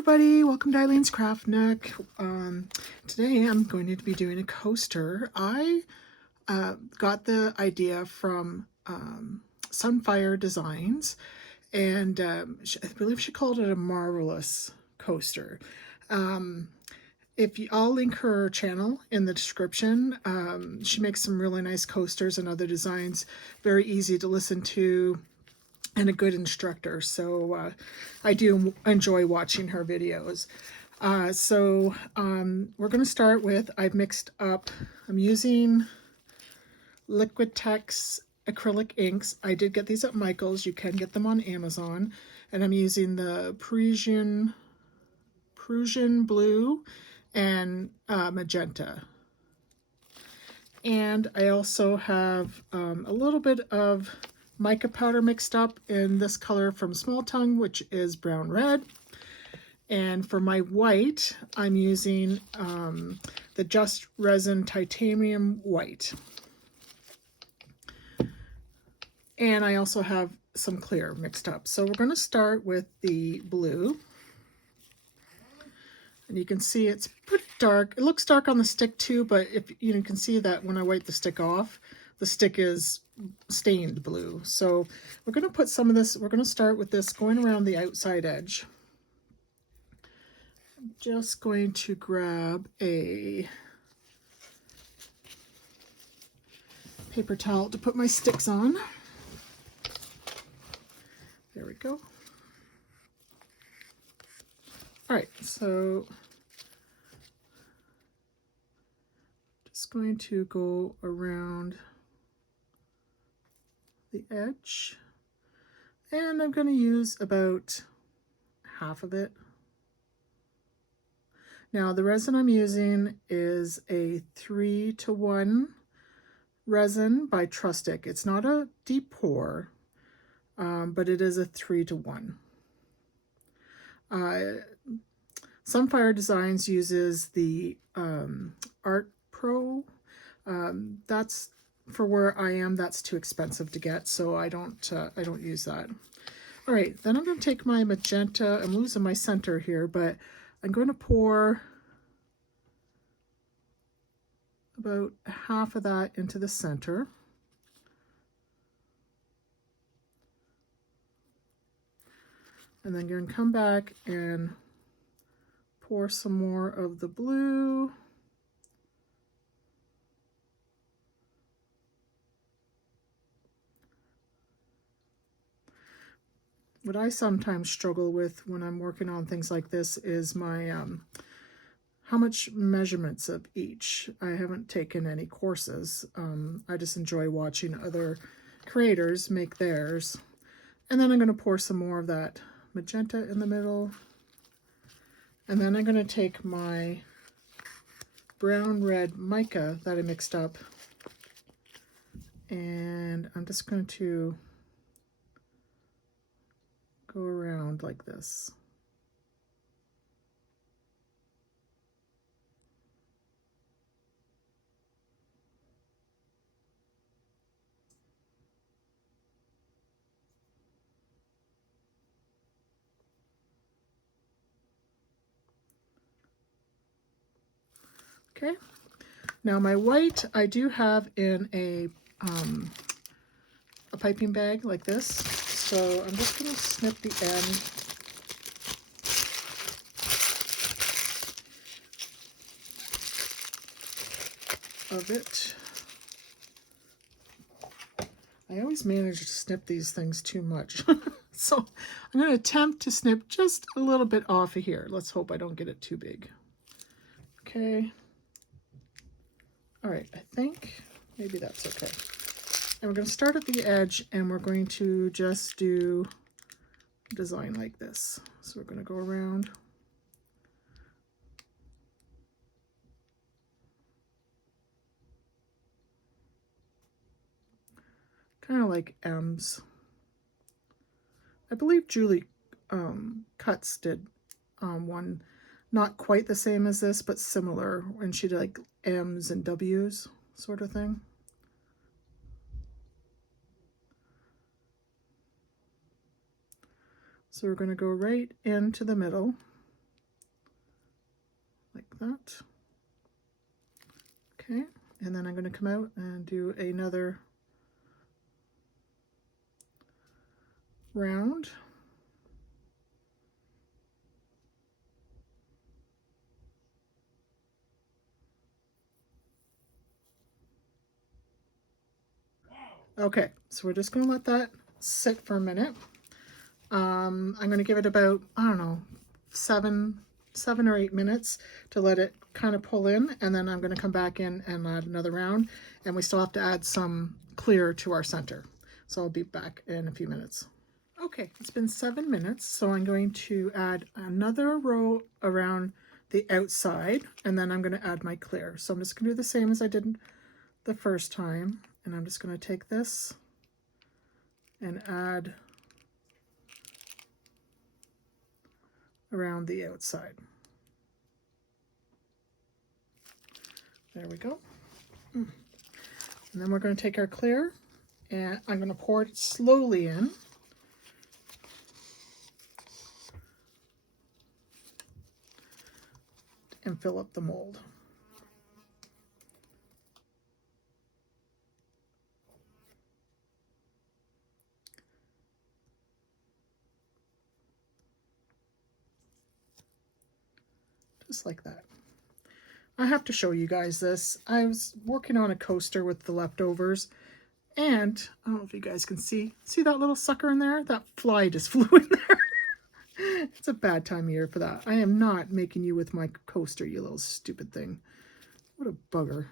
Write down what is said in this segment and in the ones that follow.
everybody, welcome to Eileen's Craft Nook. Today I'm going to be doing a coaster. I got the idea from Sunfire Designs, and I believe she called it a marvelous coaster. I'll link her channel in the description. She makes some really nice coasters and other designs, very easy to listen to, and a good instructor. So I do enjoy watching her videos. We're going to start with, I'm using Liquitex acrylic inks. I did get these at Michael's. You can get them on Amazon. And I'm using the Prussian blue and magenta. And I also have a little bit of mica powder mixed up in this color from Small Tongue, which is brown red. And for my white, I'm using the Just Resin Titanium White. And I also have some clear mixed up. So we're going to start with the blue. And you can see it's pretty dark. It looks dark on the stick too, but if you can see that when I wipe the stick off, the stick is stained blue. So we're going to put some of this, we're going to start with this going around the outside edge. I'm just going to grab a paper towel to put my sticks on. There we go. All right, so just going to go around the edge, and I'm going to use about half of it. Now the resin I'm using is a 3-to-1 resin by Trustic. It's not a deep pour, but it is a 3-to-1. Sunfire Designs uses the Art Pro. That's for where I am. That's too expensive to get, so I don't use that. All right, then I'm going to take my magenta. I'm losing my center here, but I'm going to pour about half of that into the center. And then you're going to come back and pour some more of the blue. What I sometimes struggle with when I'm working on things like this is my how much measurements of each. I haven't taken any courses. I just enjoy watching other creators make theirs. And then I'm going to pour some more of that magenta in the middle. And then I'm going to take my brown red mica that I mixed up, and I'm just going to go around like this. Okay, now my white I do have in a piping bag like this, so I'm just going to snip the end of it. I always manage to snip these things too much. So I'm going to attempt to snip just a little bit off of here. Let's hope I don't get it too big. Okay. All right, I think maybe that's okay. And we're going to start at the edge, and we're going to just do a design like this. So we're going to go around. Kind of like M's. I believe Julie Cuts did one not quite the same as this, but similar, and she did like M's and W's sort of thing. So we're going to go right into the middle. that. Okay, and then I'm going to come out and do another round. Okay, so we're just going to let that sit for a minute. I'm going to give it about, I don't know, seven or 8 minutes to let it kind of pull in, and then I'm going to come back in and add another round, and we still have to add some clear to our center. So I'll be back in a few minutes. Okay, it's been 7 minutes, so I'm going to add another row around the outside, and then I'm going to add my clear. So I'm just going to do the same as I did the first time, and I'm just going to take this and add around the outside. There we go. And then we're going to take our clear, and I'm going to pour it slowly in. And fill up the mold. Just like that. I have to show you guys this. I was working on a coaster with the leftovers, and I don't know if you guys can see that little sucker in there? That fly just flew in there. It's a bad time of year for that. I am not making you with my coaster, you little stupid thing. What a bugger.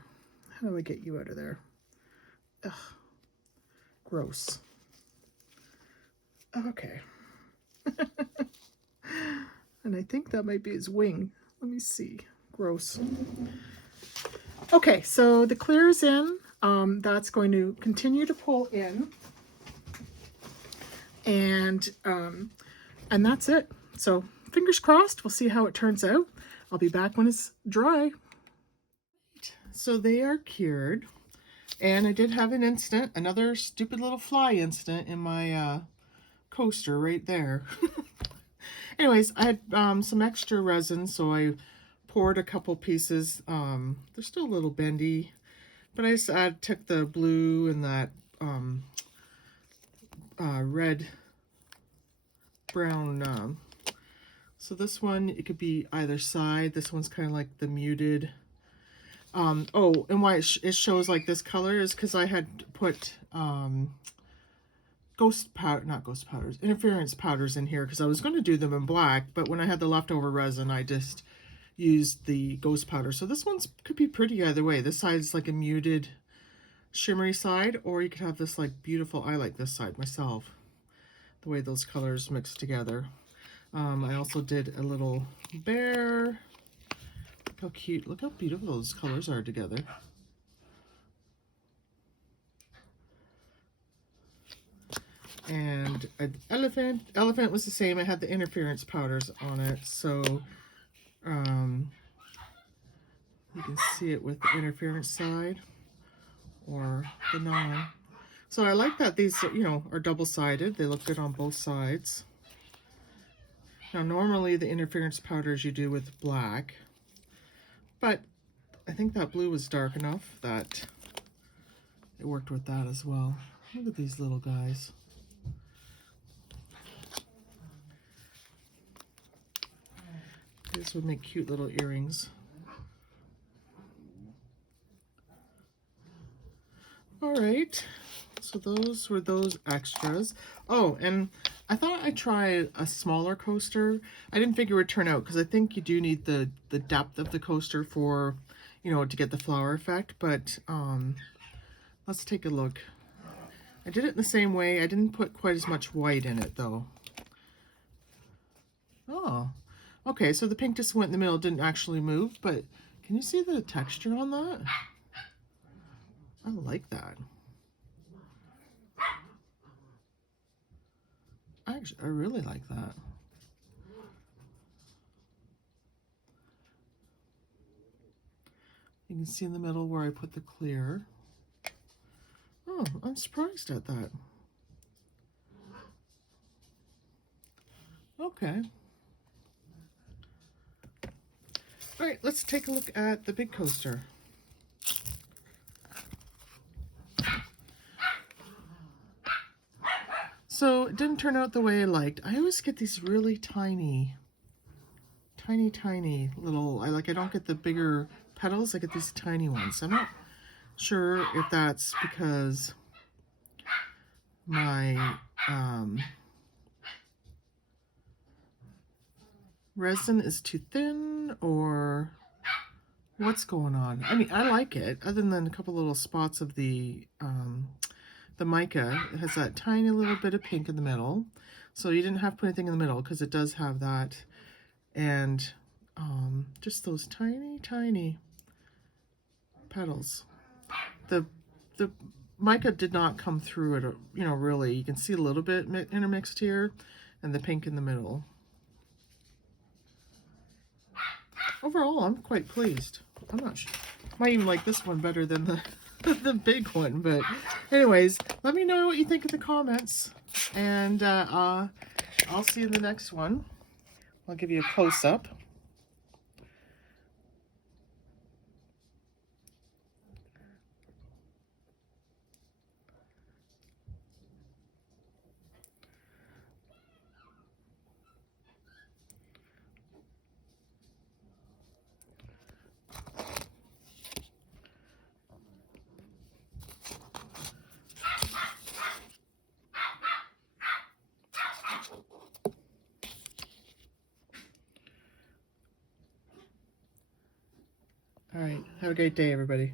How do I get you out of there? Ugh. Gross. Okay. And I think that might be his wing. Let me see. Gross. Okay, so the clear is in. That's going to continue to pull in. And that's it. So fingers crossed. We'll see how it turns out. I'll be back when it's dry. So they are cured. And I did have an incident, another stupid little fly incident in my coaster right there. Anyways, I had some extra resin, so I poured a couple pieces. They're still a little bendy, but I just took the blue and that red, brown. So this one, it could be either side. This one's kind of like the muted. Oh, and why it shows like this color is because I had put interference powders in here because I was going to do them in black, but when I had the leftover resin, I just used the ghost powder. So this one's could be pretty either way. This side's like a muted shimmery side, or you could have this like beautiful, I like this side myself, the way those colors mix together. I also did a little bear. Look how cute, look how beautiful those colors are together. And an elephant. Elephant was the same. I had the interference powders on it, so you can see it with the interference side or the non. So I like that these, you know, are double-sided. They look good on both sides. Now normally the interference powders you do with black, but I think that blue was dark enough that it worked with that as well. Look at these little guys. This would make cute little earrings. All right, so those were those extras. Oh, and I thought I'd try a smaller coaster. I didn't figure it would turn out because I think you do need the depth of the coaster for, you know, to get the flower effect, but let's take a look. I did it in the same way. I didn't put quite as much white in it though. Oh, okay, so the pink just went in the middle, didn't actually move, but can you see the texture on that? I like that. Actually, I really like that. You can see in the middle where I put the clear. Oh, I'm surprised at that. Okay. All right, let's take a look at the big coaster. So it didn't turn out the way I liked. I always get these really tiny little, I don't get the bigger petals, I get these tiny ones. I'm not sure if that's because my resin is too thin or what's going on. I mean, I like it, other than a couple little spots of the mica. It has that tiny little bit of pink in the middle. So you didn't have to put anything in the middle because it does have that. And just those tiny petals. The mica did not come through it, you know, really. You can see a little bit intermixed here, and the pink in the middle. Overall, I'm quite pleased. I'm not sure. I might even like this one better than the big one, but anyways, let me know what you think in the comments, and I'll see you in the next one. I'll give you a close-up. All right, have a great day, everybody.